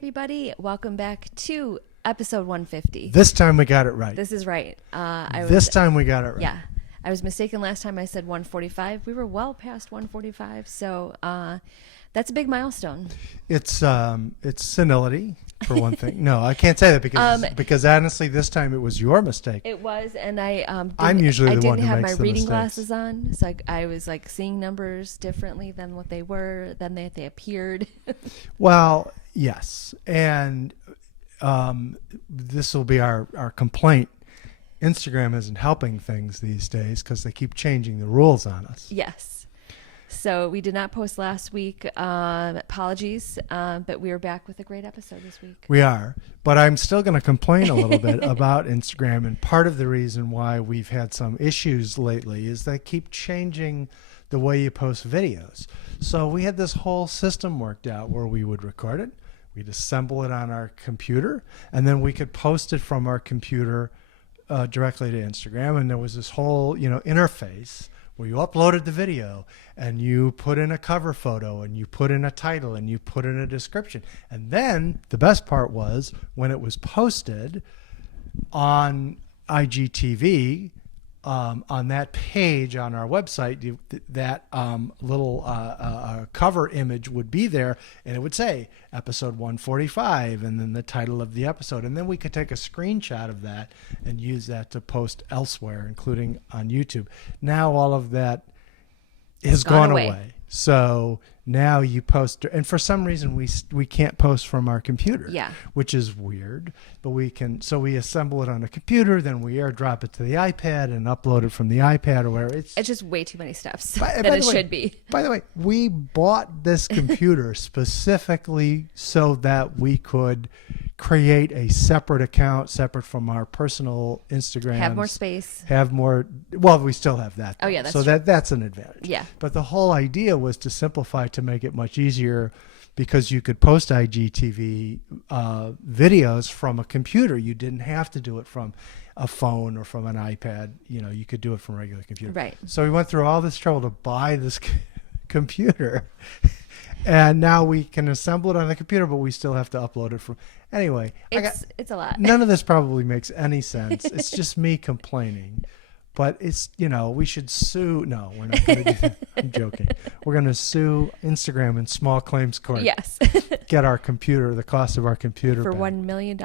everybody. Welcome back to episode 150. This time we got it right. This is right. This time we got it right. Yeah. I was mistaken last time I said 145. We were well past 145, so that's a big milestone. It's senility, for one thing. No, I can't say that because honestly, this time it was your mistake. It was, and I'm usually the I one didn't who have makes my the reading mistakes. glasses on, so I was like seeing numbers differently than what they were, than they appeared. Well, yes, and this will be our complaint. Instagram isn't helping things these days because they keep changing the rules on us. Yes. So we did not post last week. Apologies, but we are back with a great episode this week. We are, but I'm still going to complain a little bit about Instagram, and part of the reason why we've had some issues lately is they keep changing the way you post videos. So we had this whole system worked out where we would record it, we'd assemble it on our computer, and then we could post it from our computer directly to Instagram. And there was this whole, interface where you uploaded the video and you put in a cover photo and you put in a title and you put in a description. And then the best part was when it was posted on IGTV, on that page on our website, that little cover image would be there, and it would say episode 145 and then the title of the episode. And then we could take a screenshot of that and use that to post elsewhere, including on YouTube. Now all of that has gone away. So now you post, and for some reason we can't post from our computer, which is weird, but we can. So we assemble it on a computer, then we airdrop it to the iPad and upload it from the iPad or wherever. It's just way too many steps should be. By the way, we bought this computer specifically so that we could create a separate account, separate from our personal Instagram. Have more space. Have more. Well, we still have that. Oh yeah, that's so true. that's an advantage. Yeah. But the whole idea was to simplify, to make it much easier, because you could post IGTV videos from a computer. You didn't have to do it from a phone or from an iPad. You could do it from a regular computer. Right. So we went through all this trouble to buy this computer. And now we can assemble it on the computer, but we still have to upload it from. Anyway, it's a lot. None of this probably makes any sense. It's just me complaining. But it's, we should sue. No, we're not going to do that. I'm joking. We're going to sue Instagram in small claims court. Yes. Get our computer, the cost of our computer for back. $1 million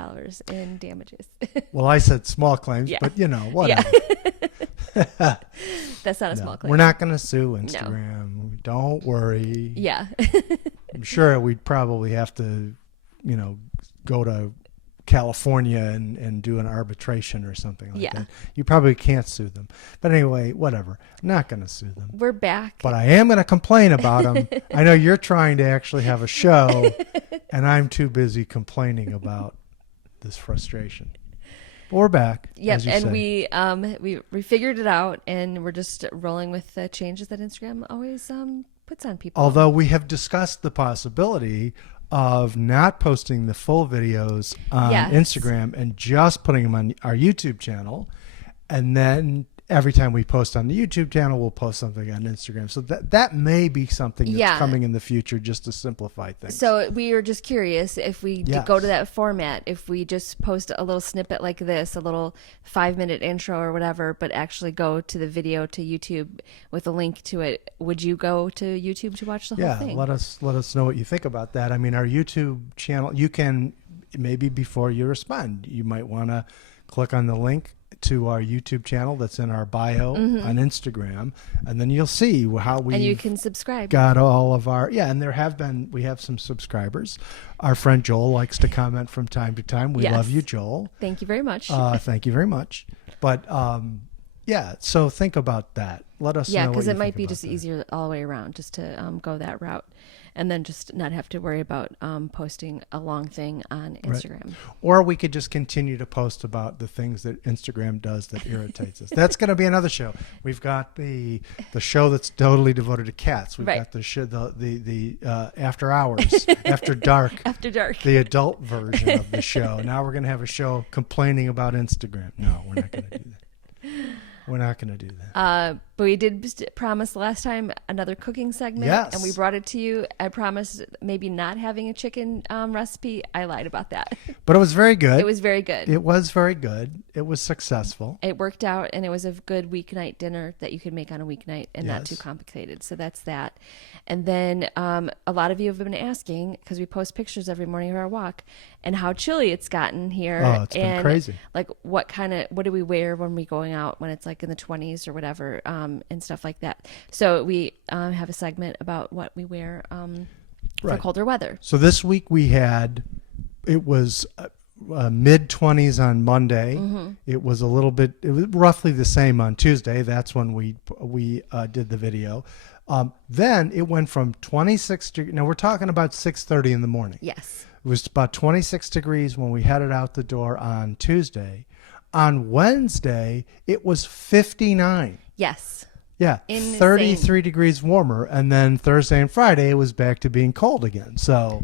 in damages. Well, I said small claims, but whatever. Yeah. That's not a small claim. We're not going to sue Instagram. No. Don't worry. Yeah. I'm sure we'd probably have to, go to California and do an arbitration or something like that. You probably can't sue them. But anyway, whatever. I'm not going to sue them. We're back. But I am going to complain about them. I know you're trying to actually have a show, and I'm too busy complaining about this frustration. But we're back. Yep, as you and say. we figured it out, and we're just rolling with the changes that Instagram always puts on people. Although we have discussed the possibility of not posting the full videos on Instagram and just putting them on our YouTube channel, and then every time we post on the YouTube channel, we'll post something on Instagram. So that may be something that's coming in the future, just to simplify things. So we were just curious if we go to that format, if we just post a little snippet like this, a little 5-minute intro or whatever, but actually go to the video to YouTube with a link to it. Would you go to YouTube to watch the whole thing? Let us know what you think about that. I mean, our YouTube channel, you can, maybe before you respond, you might want to click on the link to our YouTube channel that's in our bio on Instagram, and then you'll see how we, and you can subscribe, got all of our and we have some subscribers. Our friend Joel likes to comment from time to time. We love you, Joel. Thank you very much. Thank you very much. But so think about that. Let us know because it might be just easier all the way around, just to go that route, and then just not have to worry about posting a long thing on Instagram. Right. Or we could just continue to post about the things that Instagram does that irritates us. That's going to be another show. We've got the show that's totally devoted to cats. We've got the show, the after hours, after dark, the adult version of the show. Now we're going to have a show complaining about Instagram. No, we're not going to do that. We're not going to do that. But we did promise last time another cooking segment, Yes. and we brought it to you. I promised maybe not having a chicken recipe. I lied about that. But it was very good. It was very good. It was very good. It was successful. It worked out, and it was a good weeknight dinner that you could make on a weeknight and not Yes. too complicated. So that's that. And then a lot of you have been asking, because we post pictures every morning of our walk, and how chilly it's gotten here. Oh, it's been crazy. Like what do we wear when we're going out when it's like in the 20s or whatever, and stuff like that. So we have a segment about what we wear for Right. colder weather. So this week it was mid-20s on Monday. Mm-hmm. It was it was roughly the same on Tuesday. That's when we did the video. Then it went from 26 degrees. Now we're talking about 6:30 in the morning. Yes. It was about 26 degrees when we headed out the door on Tuesday. On Wednesday, it was 59. Yes. Yeah, Insane. 33 degrees warmer, and then Thursday and Friday it was back to being cold again. So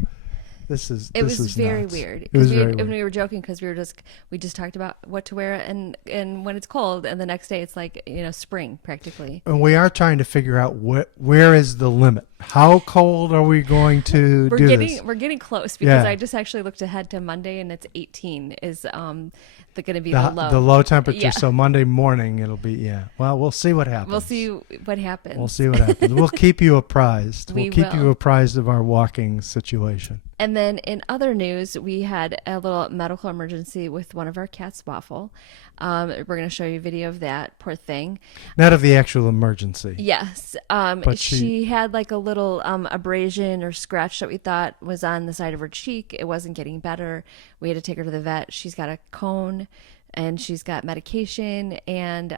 It was very nuts. weird. It was we, very and weird. we were joking because we just talked about what to wear and when it's cold, and the next day it's like spring practically. And we are trying to figure out where is the limit. How cold are we going to do this? We're getting close because Yeah. I just actually looked ahead to Monday, and it's 18 is going to be the low. The low temperature. Yeah. So Monday morning it'll be Well, we'll see what happens. We'll see what happens. We'll see what happens. We'll keep you apprised. We We'll keep you will. apprised of our walking situation. And then in other news, we had a little medical emergency with one of our cats, Waffle. We're going to show you a video of that. Poor thing. Not of the actual emergency. Yes. But she had like a little abrasion or scratch that we thought was on the side of her cheek. It wasn't getting better. We had to take her to the vet. She's got a cone and she's got medication, and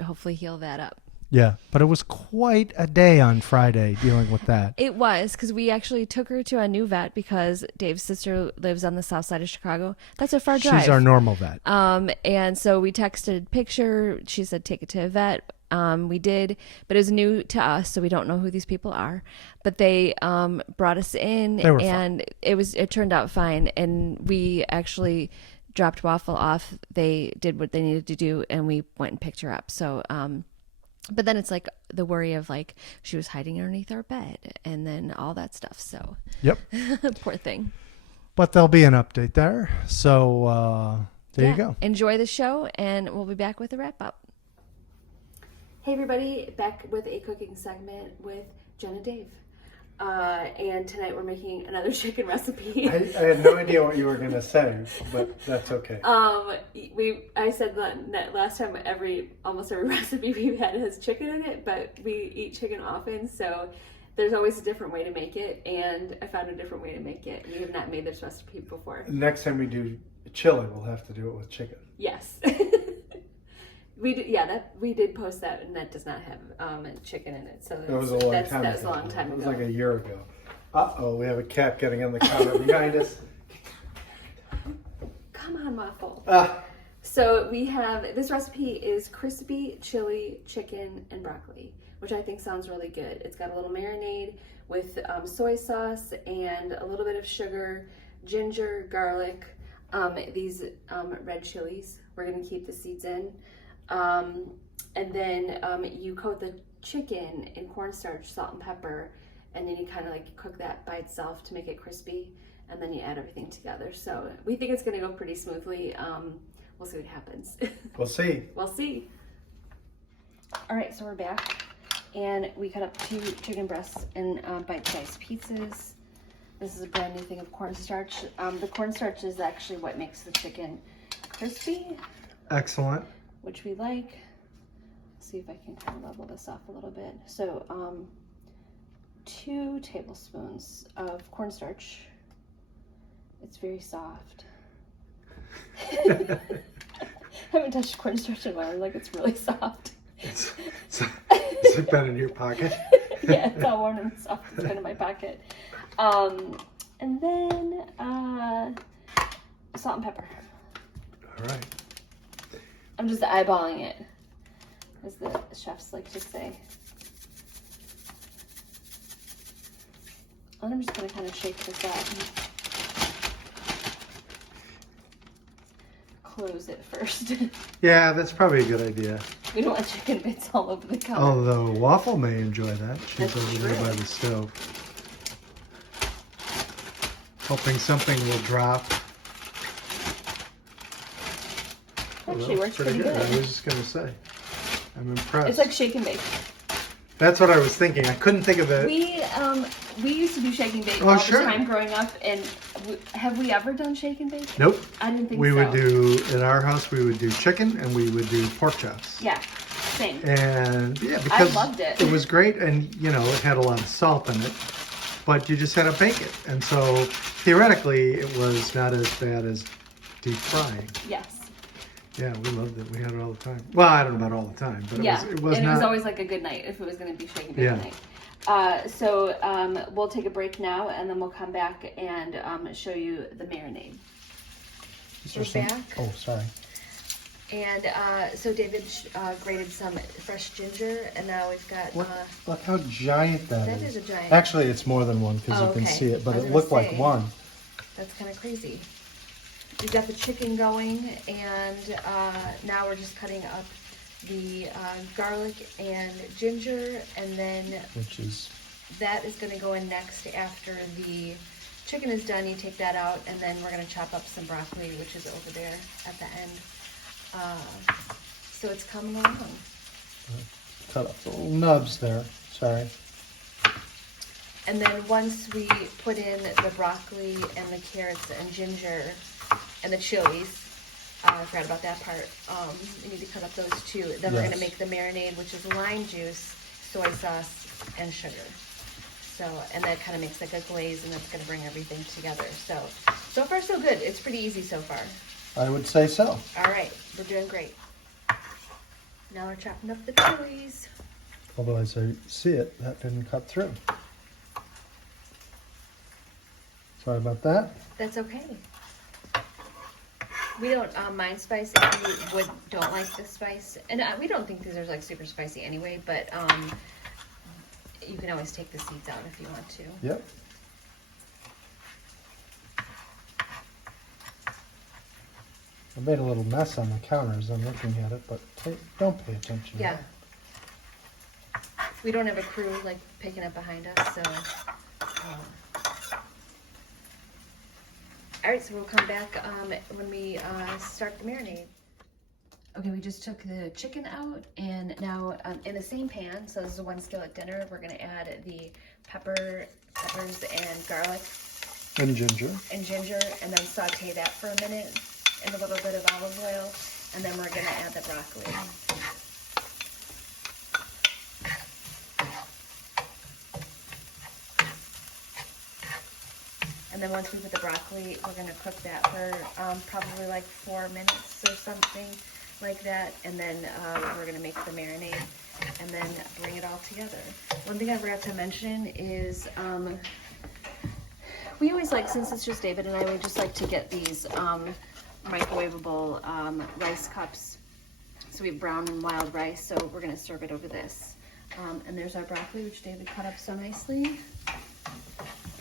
hopefully heal that up. Yeah, but it was quite a day on Friday dealing with that. It was, because we actually took her to a new vet because Dave's sister lives on the south side of Chicago. That's a far drive. She's our normal vet. And so we texted picture. She said, take it to a vet. We did, but it was new to us, so we don't know who these people are. But they brought us in, They were and it turned out fine. And we actually dropped Waffle off. They did what they needed to do, and we went and picked her up. So, but then it's like the worry of like she was hiding underneath our bed and then all that stuff. So, Yep. poor thing. But there'll be an update there. So there you go. Enjoy the show, and we'll be back with a wrap up. Hey everybody, back with a cooking segment with Jen and Dave. And tonight we're making another chicken recipe. I had no idea what you were going to say, but that's okay. I said that last time almost every recipe we've had has chicken in it, but we eat chicken often, so there's always a different way to make it, and I found a different way to make it. We have not made this recipe before. Next time we do chili, we'll have to do it with chicken. Yes. We did post that, and that does not have chicken in it. So That was a long time ago. That was a long time ago. It was like a year ago. Uh-oh, we have a cat getting on the counter behind us. Come on, Waffle. Ah. So we have, this recipe is crispy chili, chicken, and broccoli, which I think sounds really good. It's got a little marinade with soy sauce and a little bit of sugar, ginger, garlic, these red chilies. We're going to keep the seeds in. And then you coat the chicken in cornstarch, salt, and pepper, and then you kind of like cook that by itself to make it crispy, and then you add everything together. So we think it's going to go pretty smoothly. We'll see what happens. We'll see. We'll see. All right, so we're back, and we cut up 2 chicken breasts in bite-sized pieces. This is a brand new thing of cornstarch. The cornstarch is actually what makes the chicken crispy. Excellent. Which we like. See if I can kind of level this off a little bit. So 2 tablespoons of cornstarch. It's very soft. I haven't touched cornstarch in a while. Like, it's really soft. It's like been in your pocket? Yeah, it's all warm and soft. It's been in my pocket. And then salt and pepper. All right. I'm just eyeballing it, as the chefs like to say. And I'm just going to kind of shake this up. close it first. Yeah, that's probably a good idea. We don't want chicken bits all over the counter. Although Waffle may enjoy that. She's That's over there true. by the stove. Hoping something will drop. Actually works pretty good. I was just going to say. I'm impressed. It's like shake and bake. That's what I was thinking. I couldn't think of it. We used to do shake and bake Oh, all sure. the time growing up, and have we ever done shake and bake? Nope. I didn't think We so. would do, in our house, we would do chicken and we would do pork chops. Yeah, same. And yeah, because loved it. It was great, and you know, it had a lot of salt in it, but you just had to bake it. And so theoretically, it was not as bad as deep frying. Yes. Yeah, we loved it. We had it all the time. Well, I don't know about all the time, but Yeah, it was and not. it was always like a good night if it was going to be shake and bake Yeah. night. So we'll take a break now, and then we'll come back and show you the marinade. We're back. Oh, sorry. And so David grated some fresh ginger, and now we've got. Look how giant that That is. is a giant. Actually, it's more than one because Oh, you can okay. see it, but I was it gonna looked like say. one. That's kind of crazy. We've got the chicken going, and now we're just cutting up the garlic and ginger, and then Which is that is going to go in next after the chicken is done. You take that out, and then we're going to chop up some broccoli, which is over there at the end. So it's coming along. cut up the little nubs there. Sorry. And then once we put in the broccoli and the carrots and ginger and the chilies, I forgot about that part. We need to cut up those too. Then we're Yes. going to make the marinade, which is lime juice, soy sauce, and sugar. So, and that kind of makes like a glaze, and that's going to bring everything together. So far so good. It's pretty easy so far. I would say so. All right, we're doing great. Now we're chopping up the chilies. Although as I see it, that didn't cut through. Sorry about that. That's okay. We don't mind spice if you don't like the spice. And we don't think these are like super spicy anyway, but you can always take the seeds out if you want to. Yep. I made a little mess on the counter as I'm looking at it, but don't pay attention. Yeah. We don't have a crew like picking up behind us, so. All right, so we'll come back when we start the marinade. Okay, we just took the chicken out, and now in the same pan, so this is a 1 skillet dinner, we're gonna add the peppers and garlic And ginger. and ginger, and then saute that for a minute in a little bit of olive oil, and then we're gonna add the broccoli. And then once we put the broccoli, we're gonna cook that for probably like 4 minutes or something like that, and then we're gonna make the marinade and then bring it all together. One thing I forgot to mention is we always like, since it's just David and I, we just like to get these microwavable rice cups. So we have brown and wild rice, so we're gonna serve it over this. And there's our broccoli, which David cut up so nicely.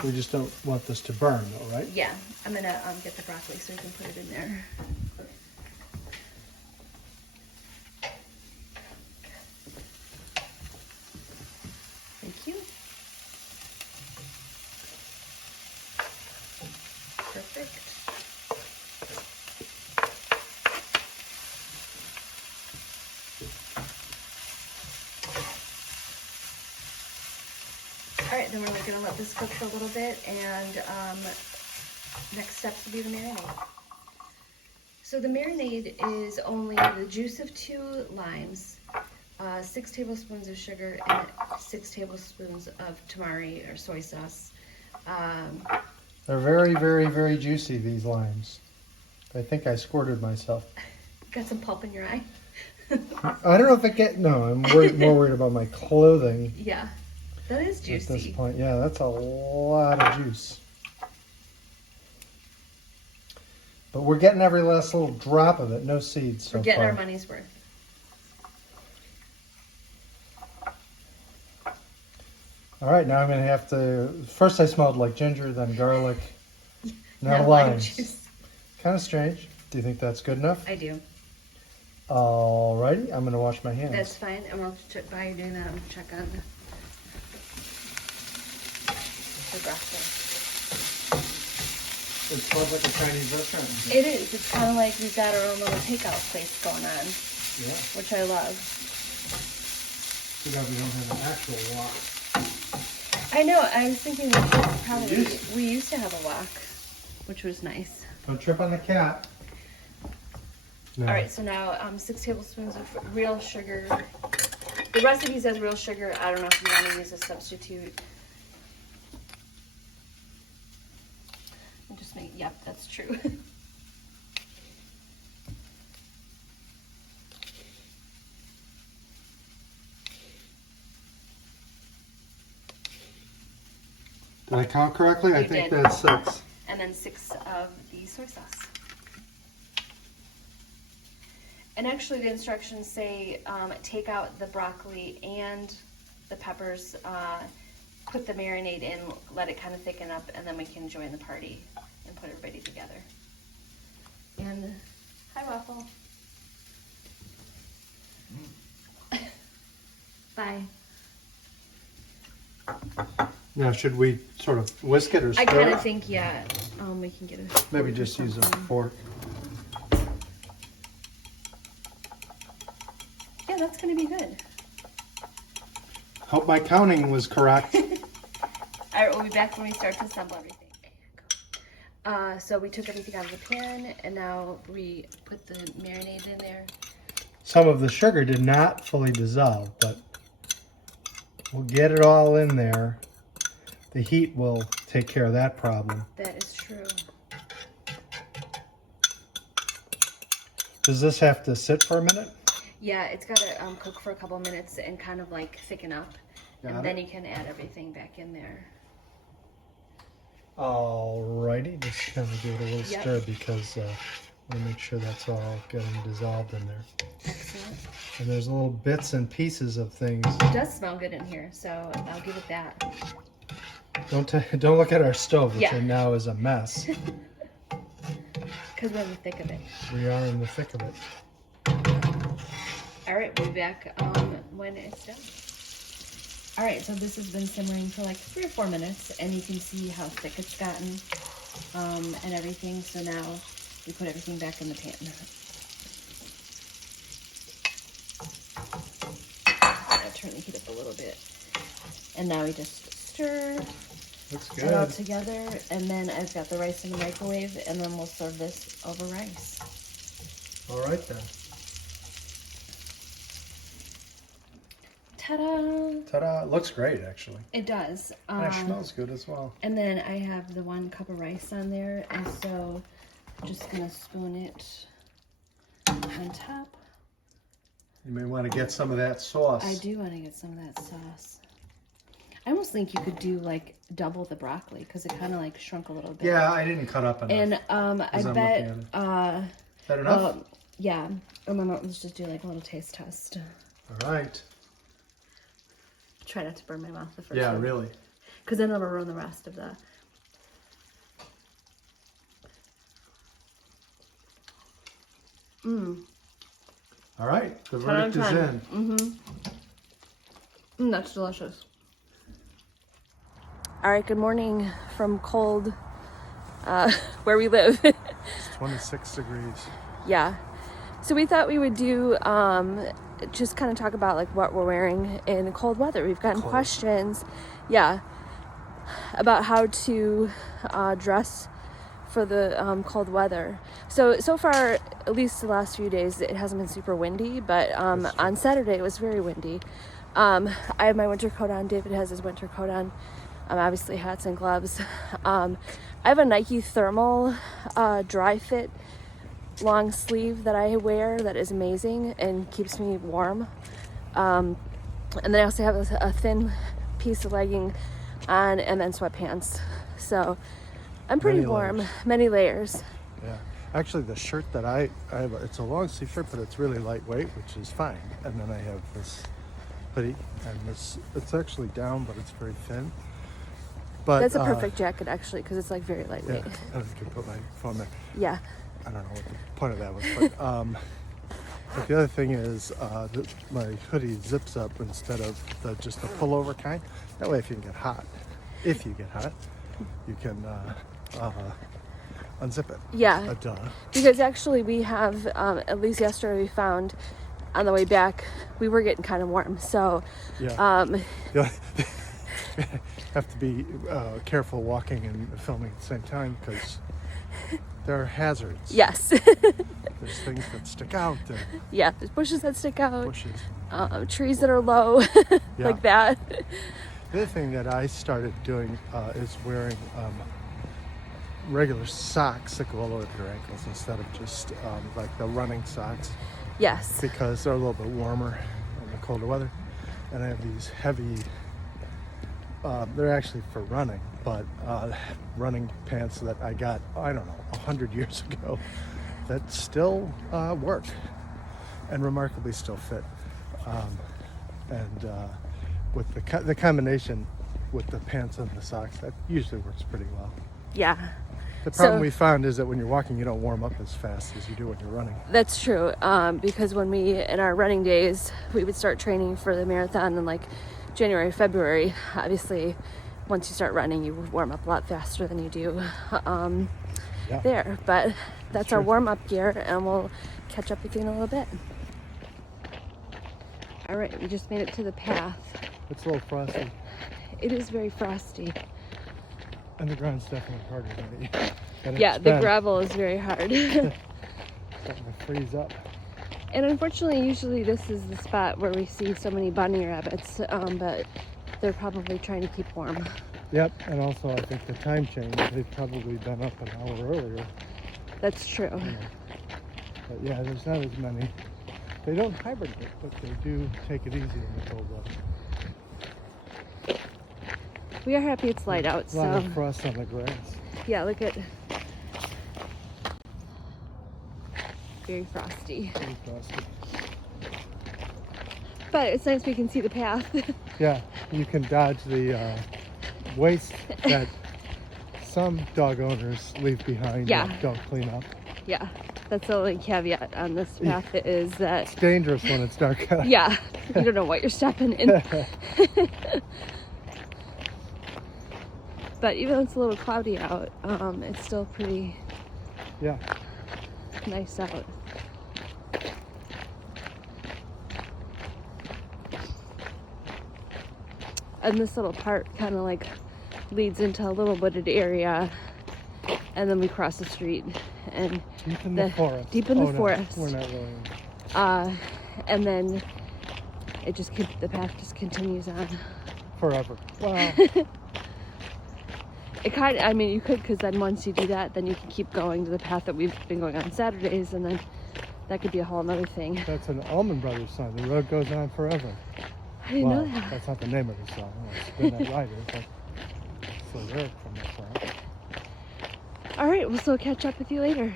We just don't want this to burn though, right? Yeah, I'm gonna get the broccoli so we can put it in there. Thank you. Perfect. All right, then we're gonna let this cook for a little bit, and next steps will be the marinade. So the marinade is only the juice of 2 limes, 6 tablespoons of sugar, and 6 tablespoons of tamari or soy sauce. They're very, very, very juicy, these limes. I think I squirted myself. Got some pulp in your eye? I don't know if I'm more worried about my clothing. Yeah, that is At this juicy. point, yeah, that's a lot of juice. But we're getting every last little drop of it. No seeds so We're getting far. our money's worth. All right, now I'm going to have to... First I smelled like ginger, then garlic, now Now lime limes. juice. Kind of strange. Do you think that's good enough? I do. Alrighty, I'm gonna wash my hands. That's fine. And while you're doing that, I'm check on the broccoli. It smells like a Chinese restaurant. It is. It's kind of like we've got our own little takeout place going on, Yeah. which I love. Too bad we don't have an actual wok. I know. I was thinking we used to have a wok, which was nice. Don't trip on the cat. No. All right, so now 6 tablespoons of real sugar. The recipe says real sugar. I don't know if you want to use a substitute. Just make, yep, that's true. Did I count correctly? I think that's 6. And then 6 of the soy sauce. And actually the instructions say take out the broccoli and the peppers, put the marinade in, let it kind of thicken up, and then we can join the party and put everybody together. And hi, Waffle. Bye. Now, should we sort of whisk it or stir I kind it? of think, yeah, we can get a... Maybe just use a fork. Yeah, that's going to be good. Hope my counting was correct. All right, we'll be back when we start to assemble everything. So we took everything out of the pan, and now we put the marinade in there. Some of the sugar did not fully dissolve, but we'll get it all in there. The heat will take care of that problem. That is true. Does this have to sit for a minute? Yeah, it's got to cook for a couple minutes and kind of like thicken up. And then you can add everything back in there. Alrighty, just kind of give it a little stir because I want to make sure that's all getting dissolved in there. Excellent. And there's little bits and pieces of things. It does smell good in here, so I'll give it that. Don't look at our stove, which now is a mess. Because we're in the thick of it. We are in the thick of it. All right, we'll be back when it's done. All right, so this has been simmering for like 3 or 4 minutes, and you can see how thick it's gotten and everything. So now we put everything back in the pan. I'll turn the heat up a little bit. And now we just stir Looks it all good. together, and then I've got the rice in the microwave, and then we'll serve this over rice. All right then. Ta-da! Ta-da! It looks great, actually. It does. And it smells good as well. And then I have the 1 cup of rice on there, and so I'm just gonna spoon it on top. You may want to get some of that sauce. I do want to get some of that sauce. I almost think you could do like double the broccoli because it kind of like shrunk a little bit. Yeah, I didn't cut up enough. And I bet Is that enough? yeah. Oh, Mama, let's just do like a little taste test. All right. Try not to burn my mouth the first Yeah, one. really. Because then it'll ruin the rest of the... All right, the verdict is in. That's delicious. All right, good morning from cold where we live. It's 26 degrees. Yeah. So we thought we would do just kind of talk about like what we're wearing in cold weather. We've gotten questions, about how to dress for the cold weather. So far, at least the last few days, it hasn't been super windy, but on Saturday it was very windy. I have my winter coat on. David has his winter coat on. Obviously hats and gloves. I have a Nike thermal dry fit long sleeve that I wear that is amazing and keeps me warm. And then I also have a thin piece of legging on and then sweatpants. So I'm pretty warm. Many layers. Yeah. Actually, the shirt that I have, it's a long sleeve shirt, but it's really lightweight, which is fine. And then I have this hoodie, and it's actually down, but it's very thin. But that's a perfect jacket actually, because it's like very lightweight. Yeah, I can put my phone there. Yeah. I don't know what the point of that was, but the other thing is my hoodie zips up instead of just the pullover kind. That way, if you get hot, you can unzip it. Yeah. Duh. Because actually we have, at least yesterday we found on the way back, we were getting kind of warm. So, Yeah. You have to be careful walking and filming at the same time because there are hazards. Yes. There's things that stick out. Yeah, there's bushes that stick out. Bushes. Trees that are low, Yeah. like that. The other thing that I started doing is wearing regular socks that go all the way to your ankles instead of just like the running socks. Yes. Because they're a little bit warmer in the colder weather. And I have these heavy, they're actually for running, but running pants that I got, I don't know, 100 years ago that still work and remarkably still fit. With the combination with the pants and the socks, that usually works pretty well. Yeah. The problem we found is that when you're walking, you don't warm up as fast as you do when you're running. That's true. Because when in our running days, we would start training for the marathon in like January, February. Obviously, once you start running, you warm up a lot faster than you do there. But that's our warm-up gear, and we'll catch up with you in a little bit. All right, we just made it to the path. It's a little frosty. It is very frosty. And the ground's definitely harder than it. Yeah, the gravel is very hard. Starting to freeze up. And unfortunately, usually this is the spot where we see so many bunny rabbits, but they're probably trying to keep warm. Yep, and also I think the time change, they've probably been up an hour earlier. That's true. Yeah. But yeah, there's not as many. They don't hibernate, but they do take it easy in the cold weather. We are happy it's light out, A lot of frost on the grass. Yeah, look at... Very frosty. Very frosty. But it's nice we can see the path. Yeah, you can dodge the waste that some dog owners leave behind and don't clean up. Yeah, that's the only caveat on this path is that... It's dangerous when it's dark out. Yeah, you don't know what you're stepping in. But even though it's a little cloudy out, it's still pretty nice out. And this little part kind of like leads into a little wooded area, and then we cross the street and deep in the forest. Deep in the forest. We're not really. And then the path just continues on Forever. Wow. You could, because then once you do that, then you can keep going to the path that we've been going on Saturdays, and then that could be a whole other thing. That's an Allman Brothers song. The road goes on forever. I didn't know that. That's not the name of the song. It's Midnight Rider, but it's the lyric from that song. All right, we'll still catch up with you later.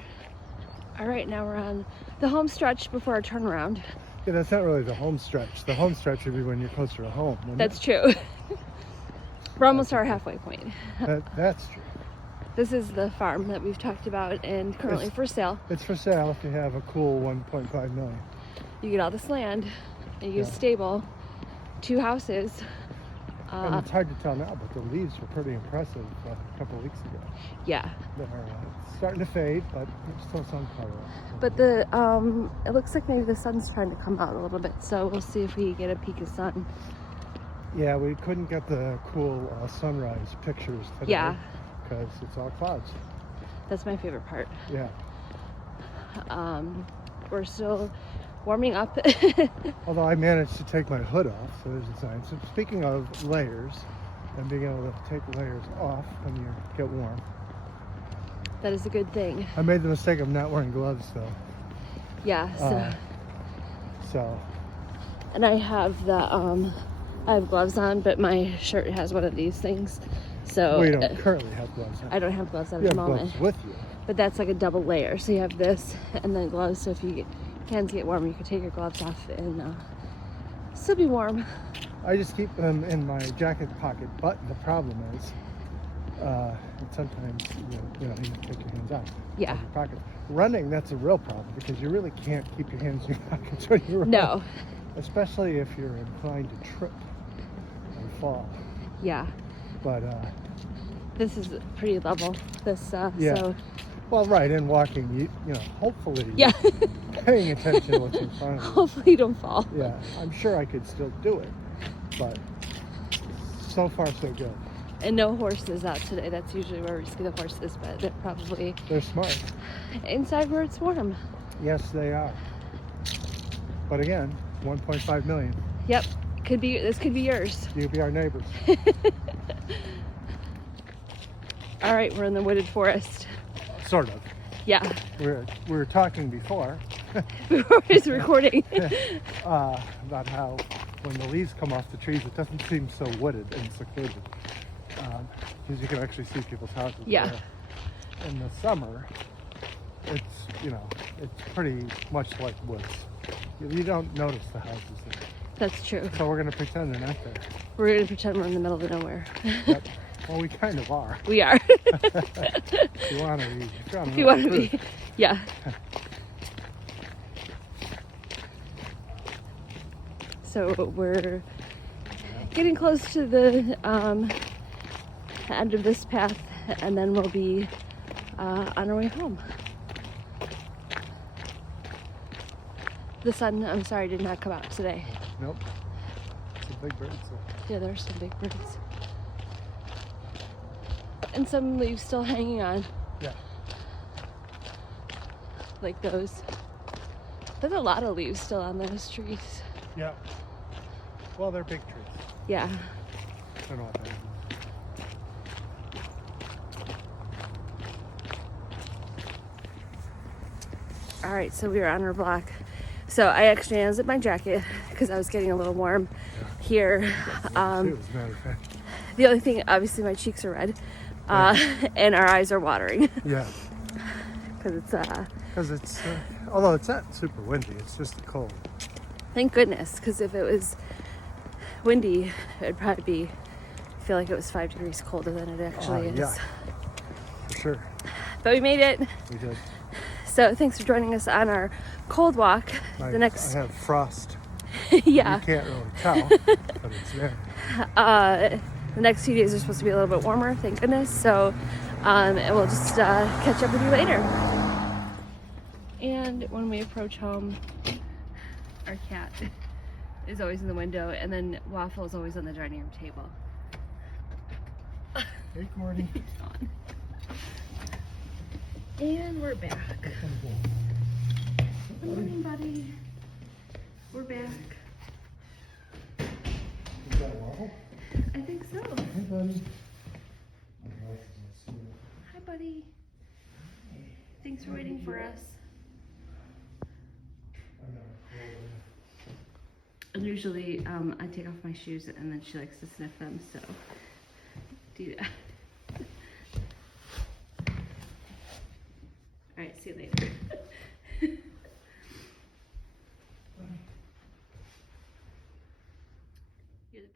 All right, now we're on the home stretch before our turnaround. Yeah, that's not really the home stretch. The home stretch would be when you're closer to home. That's true. We're almost our halfway point. That's true. This is the farm that we've talked about and currently for sale. It's for sale if you have a cool 1.5 million. You get all this land, and you get a stable, 2 houses. And it's hard to tell now, but the leaves were pretty impressive a couple of weeks ago. Yeah. They're starting to fade, but there's still some color. But it looks like maybe the sun's trying to come out a little bit, so we'll see if we get a peek of sun. Yeah, we couldn't get the cool sunrise pictures today. Yeah. Because it's all clouds. That's my favorite part. Yeah. We're still warming up. Although I managed to take my hood off, so there's a sign. So speaking of layers, and being able to take layers off when you get warm. That is a good thing. I made the mistake of not wearing gloves, though. Yeah. So. And I have I have gloves on, but my shirt has one of these things. So. Well, you don't currently have gloves on. I don't have gloves on you at the have moment. gloves with you. But that's like a double layer. So you have this and then gloves. So if hands get warm, you can take your gloves off and still be warm. I just keep them in my jacket pocket, but the problem is And sometimes, you take your hands out Yeah. of your pockets. Running, that's a real problem because you really can't keep your hands in your pockets when you run. No. Especially if you're inclined to trip and fall. Yeah. But this is pretty level. This yeah. So. Well, right, and walking, hopefully Yeah. you're paying attention to what's in front of you. Hopefully you don't fall. Yeah, I'm sure I could still do it, but so far so good. And no horses out today. That's usually where we see the horses, but They're smart. Inside where it's warm. Yes, they are. But again, 1.5 million. Yep. This could be yours. You could be our neighbors. All right, we're in the wooded forest. Sort of. Yeah. We were talking before. Before it's recording. About how when the leaves come off the trees, it doesn't seem so wooded and secluded. Because you can actually see people's houses. Yeah. There. In the summer, it's pretty much like woods. You don't notice the houses there. That's true. So we're going to pretend they're not there. We're going to pretend we're in the middle of nowhere. Yep. Well, we kind of are. We are. If you want to be. If you want to be. Yeah. So we're getting close to the end of this path, and then we'll be on our way home. The sun, I'm sorry, did not come out today. Nope. Some big birds. Yeah, there's some big birds. And some leaves still hanging on. Yeah. Like those. There's a lot of leaves still on those trees. Yeah. Well, they're big trees. Yeah. I don't know what that is. All right, so we were on our block. So I actually unzipped my jacket because I was getting a little warm here. Too, as a matter of fact. The only thing, obviously, my cheeks are red, and our eyes are watering. Yeah. Because it's although it's not super windy, it's just the cold. Thank goodness, because if it was windy, it'd probably be. I feel like it was 5 degrees colder than it actually is. Yeah. For sure. But we made it. We did. So thanks for joining us on our cold walk. I have frost. Yeah. You can't really tell, but it's there. The next few days are supposed to be a little bit warmer, thank goodness. So, and we'll just catch up with you later. And when we approach home, our cat is always in the window, and then Waffle is always on the dining room table. Hey, Gordy. And we're back. Good morning, buddy. We're back. Is that Waffle? I think so. Hey, buddy. Hi, buddy. Thanks for waiting for us. And usually, I take off my shoes and then she likes to sniff them, so do that. All right, see you later. You're the best.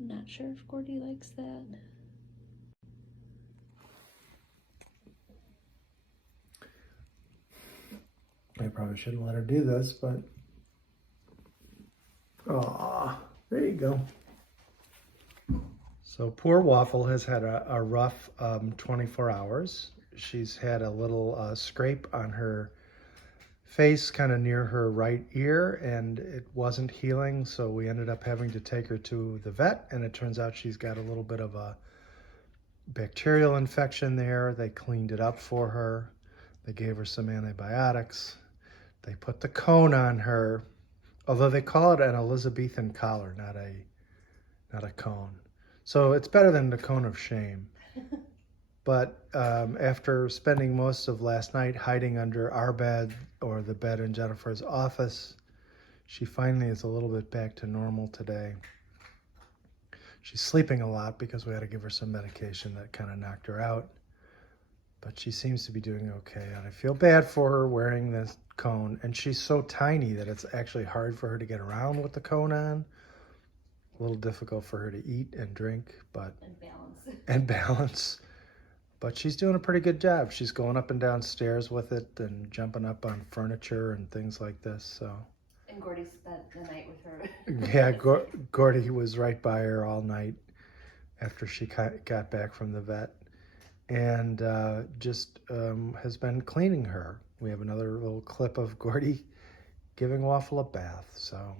Not sure if Gordy likes that. I probably shouldn't let her do this, but there you go. So poor Waffle has had a rough 24 hours. She's had a little scrape on her face kind of near her right ear, and it wasn't healing, so we ended up having to take her to the vet, and it turns out she's got a little bit of a bacterial infection there. They cleaned it up for her. They gave her some antibiotics. They put the cone on her, although they call it an Elizabethan collar, not a cone. So it's better than the cone of shame. But after spending most of last night hiding under our bed or the bed in Jennifer's office, she finally is a little bit back to normal today. She's sleeping a lot because we had to give her some medication that kind of knocked her out. But she seems to be doing okay. And I feel bad for her wearing this cone. And she's so tiny that it's actually hard for her to get around with the cone on. A little difficult for her to eat and drink, but and balance. But she's doing a pretty good job. She's going up and down stairs with it and jumping up on furniture and things like this. So. And Gordy spent the night with her. Yeah, Gordy was right by her all night after she got back from the vet, and just has been cleaning her. We have another little clip of Gordy giving Waffle a bath. So,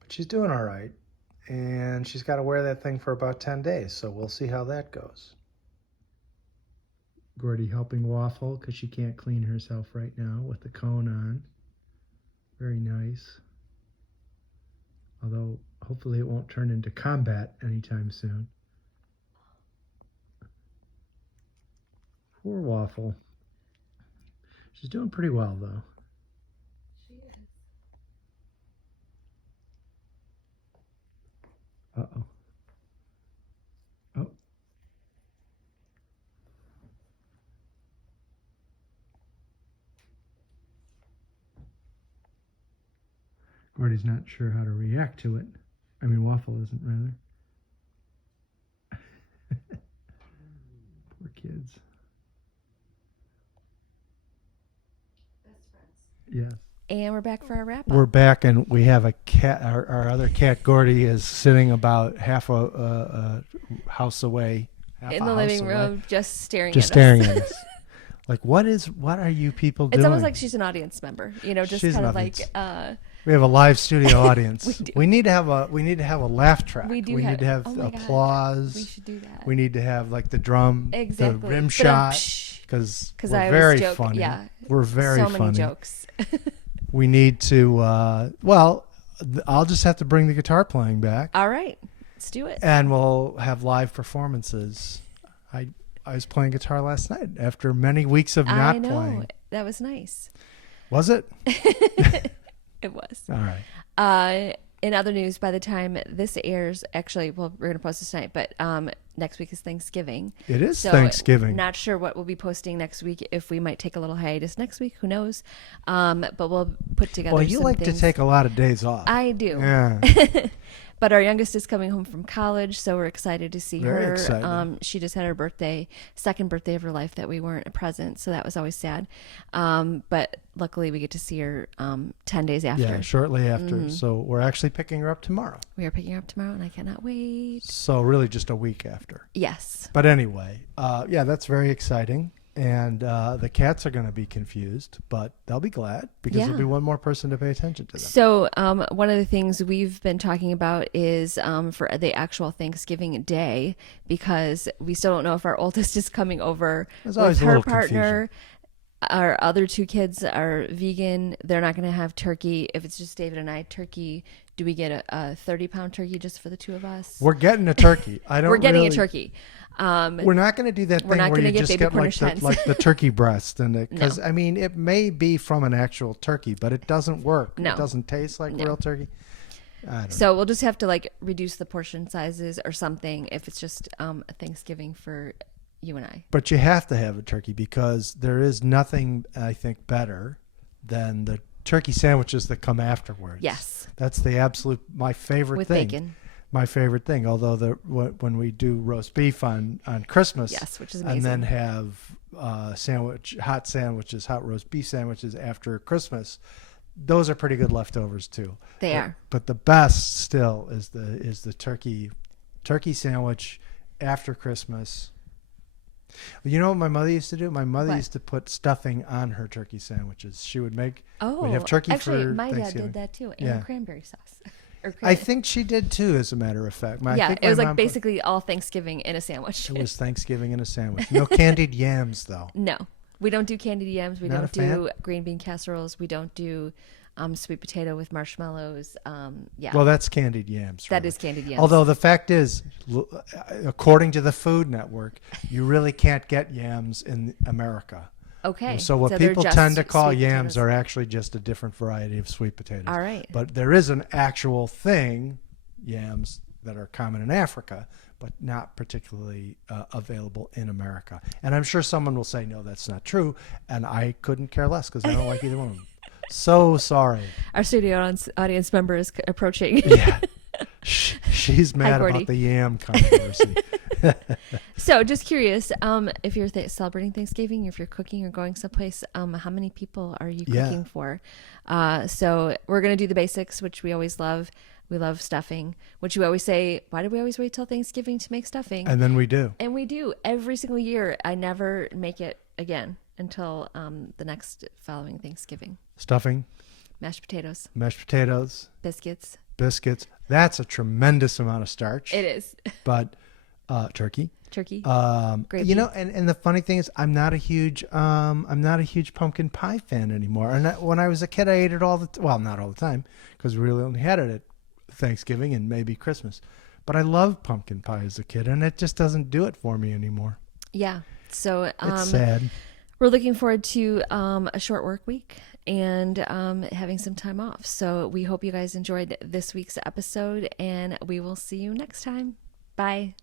but she's doing all right, and she's got to wear that thing for about 10 days. So we'll see how that goes. Gordy helping Waffle because she can't clean herself right now with the cone on. Very nice. Although hopefully it won't turn into combat anytime soon. Poor Waffle. She's doing pretty well though. She is. Uh-oh. Oh. Gordy's not sure how to react to it. I mean, Waffle isn't, rather. Poor kids. Best friends. Yes. And we're back for our wrap up. We're back, and we have a cat. Our other cat, Gordy, is sitting about half a house away. In the living room, just staring just at us. staring at us. Like, what are you people doing? It's almost like she's an audience member, just She's kind of an like. We have a live studio audience. We need to have a laugh track. We do. We need to have oh my applause. God. We should do that. We need to have like the drum, exactly. the rim shot, because we're I very always joke, funny. Yeah, we're very so funny. many jokes. We need to. I'll just have to bring the guitar playing back. All right, let's do it. And we'll have live performances. I was playing guitar last night after many weeks of not playing. That was nice. Was it? It was. All right. In other news, by the time this airs, actually, well, we're going to post this tonight, but next week is Thanksgiving. It is so Thanksgiving. Not sure what we'll be posting next week. If we might take a little hiatus next week, who knows? But we'll put together. Well, you like to take a lot of days off. I do. Yeah. But our youngest is coming home from college, so we're excited to see Very her. excited. She just had her second birthday of her life that we weren't present, so that was always sad. But luckily we get to see her 10 days after. Yeah, shortly after. Mm-hmm. So we're actually picking her up tomorrow. We are picking her up tomorrow, and I cannot wait. So really just a week after. Yes. But anyway, that's very exciting. And the cats are going to be confused, but they'll be glad because there'll be one more person to pay attention to them. So one of the things we've been talking about is for the actual Thanksgiving day, because we still don't know if our oldest is coming over with her partner. Our other two kids are vegan. They're not going to have turkey. If it's just David and I, turkey, do we get a 30-pound turkey just for the two of us? We're getting a turkey. We're getting a turkey. We're not going to do that thing where you just get like the turkey breast, and because I mean it may be from an actual turkey, but it doesn't work. No. It doesn't taste like real turkey. So we'll just have to reduce the portion sizes or something if it's just a Thanksgiving for you and I. But you have to have a turkey because there is nothing I think better than the turkey sandwiches that come afterwards. Yes, that's the absolute my favorite with thing. Bacon. My favorite thing, although when we do roast beef on Christmas, yes, which is amazing, and then have hot roast beef sandwiches after Christmas, those are pretty good leftovers too. They are. But the best still is the turkey sandwich after Christmas. You know what my mother used to do? My mother used to put stuffing on her turkey sandwiches. She would make. We'd have turkey actually, for my dad Thanksgiving. did that too, and cranberry sauce. I think she did too, as a matter of fact. I Yeah, think it was my like mom basically all Thanksgiving in a sandwich. It was Thanksgiving in a sandwich. No candied yams, though. No, we don't do candied yams. We Not don't a fan? do green bean casseroles. We don't do sweet potato with marshmallows. Yeah, Well, that's candied yams. that really. is candied yams. Although the fact is, according to the Food Network, you really can't get yams in America. okay. So what they're people just tend to call sweet yams potatoes. are actually just a different variety of sweet potatoes. All right. But there is an actual thing, yams, that are common in Africa, but not particularly available in America. And I'm sure someone will say, no, that's not true. And I couldn't care less because I don't like either one of them. So sorry. Our studio audience member is approaching. Yeah. She's mad Gordy. about the yam controversy. So, just curious, if you're celebrating Thanksgiving, if you're cooking or going someplace, how many people are you cooking for? So, we're going to do the basics, which we always love. We love stuffing, which we always say, why do we always wait till Thanksgiving to make stuffing? And then we do. And we do every single year. I never make it again until the next following Thanksgiving. Stuffing, Mashed potatoes, biscuits. biscuits. That's a tremendous amount of starch. It is. But turkey. Turkey. You know, and the funny thing is, I'm not a huge pumpkin pie fan anymore. And when I was a kid, I ate it not all the time, because we really only had it at Thanksgiving and maybe Christmas. But I loved pumpkin pie as a kid, and it just doesn't do it for me anymore. Yeah. So It's sad. we're looking forward to a short work week and having some time off. So we hope you guys enjoyed this week's episode, and we will see you next time. Bye.